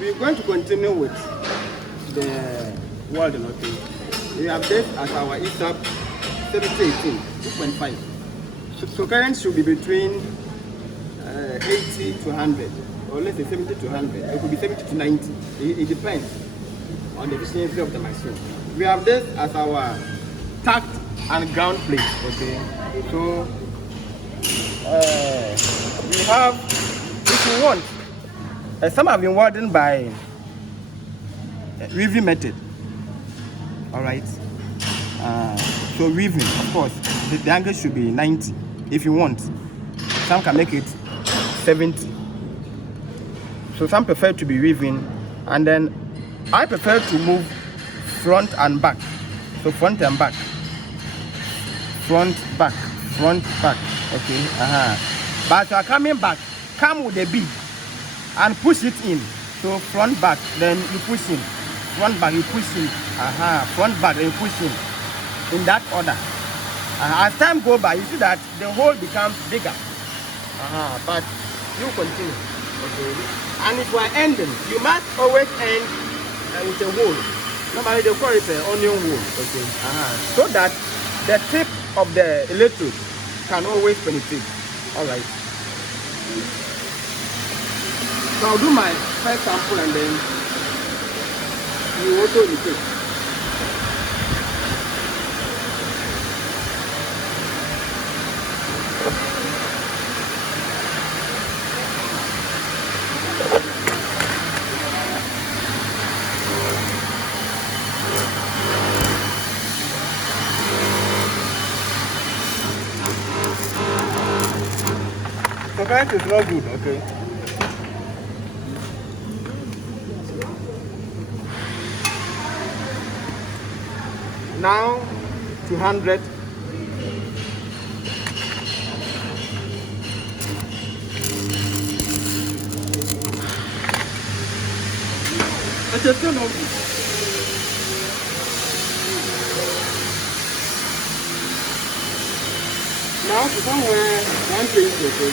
we're going to continue with the welding, okay? We have this as our Esab 7018 2.5. So current should be between 80 to 100, or let's say 70 to 100. It could be 70 to 90. It depends on the efficiency of the machine. We have this as our tacked and ground plate, okay? So we have, if you want, some have been welding by weaving method. All right. So weaving, of course, the angle should be 90 if you want. Some can make it 70. So some prefer to be weaving, and then I prefer to move front and back. So front and back, front, back, okay. But you are coming back, come with the bead and push it in. So front, back, then you push in. Front, back, you push in. Front, back, then you push in. In that order. As time goes by, you see that the hole becomes bigger. But you continue. Okay. And if you are ending, you must always end with a hole. Normally they call it an onion hole. Okay. So that the tip of the electrode can always penetrate. Alright. So I'll do my first sample and then you also repeat. So that is not good, okay? Now 200. It's still no good. Now to somewhere 120, okay?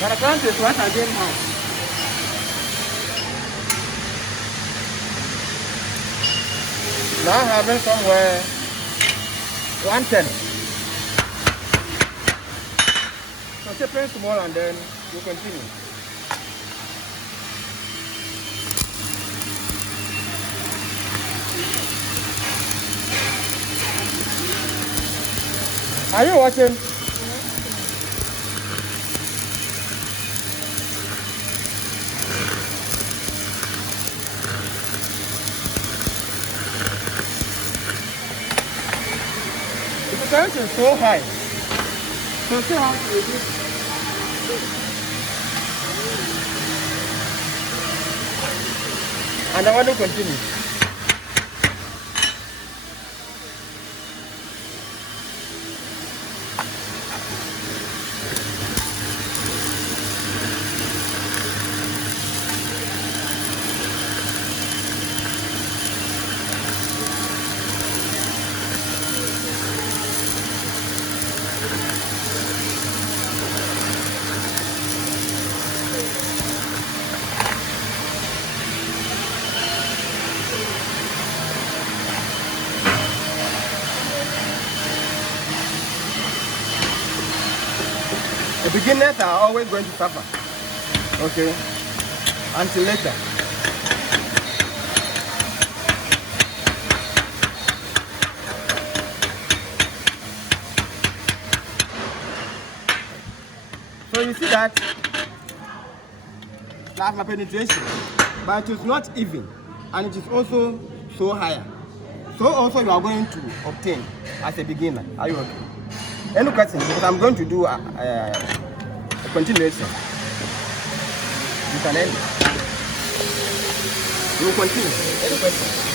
But the current is what again now. Now having somewhere 110. So separate small and then you continue. Are you watching? The current is so high. So see how to reduce. And I want to continue. The beginners are always going to suffer, okay, until later. So you see that plasma penetration, but it is not even, and it is also so higher. So also you are going to obtain as a beginner. Are you okay? Any question? Because I'm going to do a continuation. You can end it. We will continue. Any question?